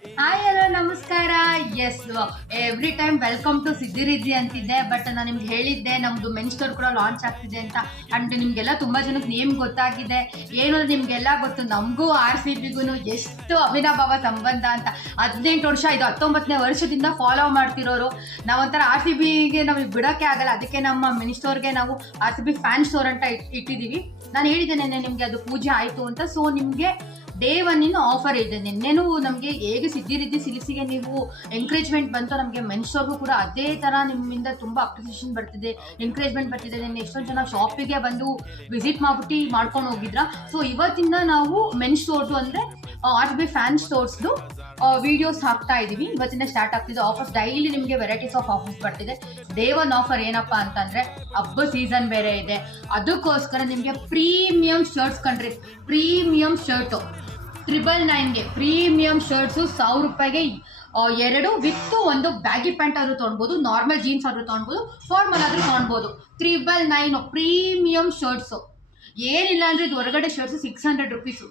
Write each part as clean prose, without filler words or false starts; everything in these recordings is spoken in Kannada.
ಹಾಯ್ ಹಲೋ ನಮಸ್ಕಾರ. Yes, every time welcome to ಸಿದ್ಧಿರಿದ್ದಿ ಅಂತಿದ್ದೆ. ಬಟ್ ನಾನು ನಿಮ್ಗೆ ಹೇಳಿದ್ದೆ ನಮ್ದು ಮೆನ್ ಸ್ಟೋರ್ ಕೂಡ ಲಾಂಚ್ ಆಗ್ತಿದೆ ಅಂತ. ಅಂಡ್ ನಿಮ್ಗೆಲ್ಲ ತುಂಬಾ ಜನಕ್ಕೆ ನೇಮ್ ಗೊತ್ತಾಗಿದೆ. ಏನು ನಿಮ್ಗೆಲ್ಲ ಗೊತ್ತು, ನಮಗೂ RCBಗೂ ಎಷ್ಟು ಅವಿನಾಭಾವ ಸಂಬಂಧ ಅಂತ. 18 ವರ್ಷ, ಇದು 19ನೇ ವರ್ಷದಿಂದ ಫಾಲೋ ಮಾಡ್ತಿರೋರು. ನಾವೊಂಥರ RCBಗೆ ನಮಗೆ ಬಿಡೋಕೆ ಆಗಲ್ಲ. ಅದಕ್ಕೆ ನಮ್ಮ ಮೆನ್ ಸ್ಟೋರ್ಗೆ ನಾವು RCB ಫ್ಯಾನ್ ಸ್ಟೋರ್ ಅಂತ ಇಟ್ಟಿದ್ದೀವಿ. ನಾನು ಹೇಳಿದ್ದೇನೆ ನಿಮಗೆ ಅದು ಪೂಜೆ ಆಯಿತು ಅಂತ. ಸೊ ನಿಮಗೆ ಡೇ ಒನ್ ಇನ್ನು ಆಫರ್ ಇದೆ. ನಿನ್ನೆನೂ ನಮಗೆ ಹೇಗೆ ಸಿದ್ಧಿರಿದ್ದಿ ಸಿಲಿಸಿಗೆ ನೀವು ಎಂಕರೇಜ್ಮೆಂಟ್ ಬಂತು, ನಮಗೆ ಮೆನ್ಸ್ಟೋರ್ಗೂ ಕೂಡ ಅದೇ ಥರ ನಿಮ್ಮಿಂದ ತುಂಬ ಅಪ್ರಿಸಿಯೇಷನ್ ಬರ್ತಿದೆ, ಎಂಕರೇಜ್ಮೆಂಟ್ ಬರ್ತಿದೆ. ನಿನ್ನೆ ಎಷ್ಟೊಂದು ಜನ ಶಾಪಿಗೆ ಬಂದು ವಿಸಿಟ್ ಮಾಡ್ಬಿಟ್ಟು ಮಾಡ್ಕೊಂಡು ಹೋಗಿದ್ರ. ಸೊ ಇವತ್ತಿಂದ ನಾವು ಮೆನ್ ಸ್ಟೋರ್ದು ಅಂದರೆ RCB ಫ್ಯಾನ್ ಸ್ಟೋರ್ಸ್ದು ವಿಡಿಯೋಸ್ ಹಾಕ್ತಾ ಇದ್ದೀವಿ. ಇವತ್ತಿಂದ ಸ್ಟಾರ್ಟ್ ಆಗ್ತಿದೆ ಆಫರ್ಸ್. ಡೈಲಿ ನಿಮಗೆ ವೆರೈಟೀಸ್ ಆಫ್ ಆಫರ್ಸ್ ಬರ್ತಿದೆ. ಡೇ ಒನ್ ಆಫರ್ ಏನಪ್ಪ ಅಂತಂದರೆ, ಹಬ್ಬ ಸೀಸನ್ ಬೇರೆ ಇದೆ, ಅದಕ್ಕೋಸ್ಕರ ನಿಮಗೆ ಪ್ರೀಮಿಯಂ ಶರ್ಟ್ಸ್ ಕಂಡ್ರಿ. ಪ್ರೀಮಿಯಂ ಶರ್ಟು 999ಗೆ ಪ್ರೀಮಿಯಂ ಶರ್ಟ್ಸು 1000 ರೂಪಾಯಿಗೆ ಎರಡು, ವಿತ್ ಒಂದು ಬ್ಯಾಗಿ ಪ್ಯಾಂಟ್ ಆದರೂ ತೊಗೊಳ್ಬೋದು, ನಾರ್ಮಲ್ ಜೀನ್ಸ್ ಆದರೂ ತೊಗೊಳ್ಬೋದು, ಫಾರ್ಮಲ್ ಆದರೂ ತೊಗೊಳ್ಬೋದು. 999 ಪ್ರೀಮಿಯಂ ಶರ್ಟ್ಸು. ಏನಿಲ್ಲ ಅಂದರೆ ಇದು ಹೊರಗಡೆ ಶರ್ಟ್ಸು 600 ರುಪೀಸು.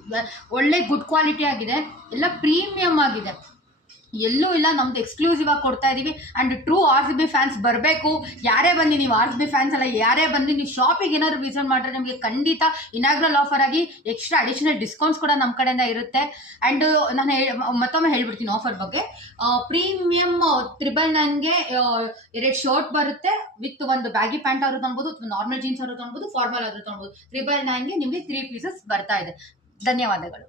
ಒಳ್ಳೆ ಗುಡ್ ಕ್ವಾಲಿಟಿ ಆಗಿದೆ, ಎಲ್ಲ ಪ್ರೀಮಿಯಮ್ ಆಗಿದೆ, ಎಲ್ಲೂ ಇಲ್ಲ. ನಮ್ದು ಎಕ್ಸ್ಕ್ಲೂಸಿವ್ ಆಗಿ ಕೊಡ್ತಾ ಇದ್ದೀವಿ. ಆ್ಯಂಡ್ ಟ್ರೂ RCB ಫ್ಯಾನ್ಸ್ ಬರಬೇಕು. ಯಾರೇ ಬನ್ನಿ, ನೀವು RCB ಫ್ಯಾನ್ಸ್ ಅಲ್ಲ, ಯಾರೇ ಬಂದು ನೀವು ಶಾಪಿಗೆ ಏನಾದ್ರು ವಿಸಿಟ್ ಮಾಡಿದ್ರೆ ನಿಮಗೆ ಖಂಡಿತ ಇನಾಗ್ರಲ್ ಆಫರ್ ಆಗಿ ಎಕ್ಸ್ಟ್ರಾ ಅಡಿಷನಲ್ ಡಿಸ್ಕೌಂಟ್ಸ್ ಕೂಡ ನಮ್ಮ ಕಡೆಯಿಂದ ಇರುತ್ತೆ. ಆ್ಯಂಡ್ ನಾನು ಮತ್ತೊಮ್ಮೆ ಹೇಳ್ಬಿಡ್ತೀನಿ ಆಫರ್ ಬಗ್ಗೆ. ಪ್ರೀಮಿಯಮ್ 999ಗೆ 2 ಶರ್ಟ್ ಬರುತ್ತೆ, ವಿತ್ ಒಂದು ಬ್ಯಾಗಿ ಪ್ಯಾಂಟ್ ಆದ್ರೂ ತೊಗೊಳ್ಬೋದು, ನಾರ್ಮಲ್ ಜೀನ್ಸ್ ಆದ್ರೂ ತೊಗೊಳ್ಬೋದು, ಫಾರ್ಮಲ್ ಆದ್ರೂ ತೊಗೊಳ್ಬೋದು. 999ಗೆ ನಿಮಗೆ 3 ಪೀಸಸ್ ಬರ್ತಾ ಇದೆ. ಧನ್ಯವಾದಗಳು.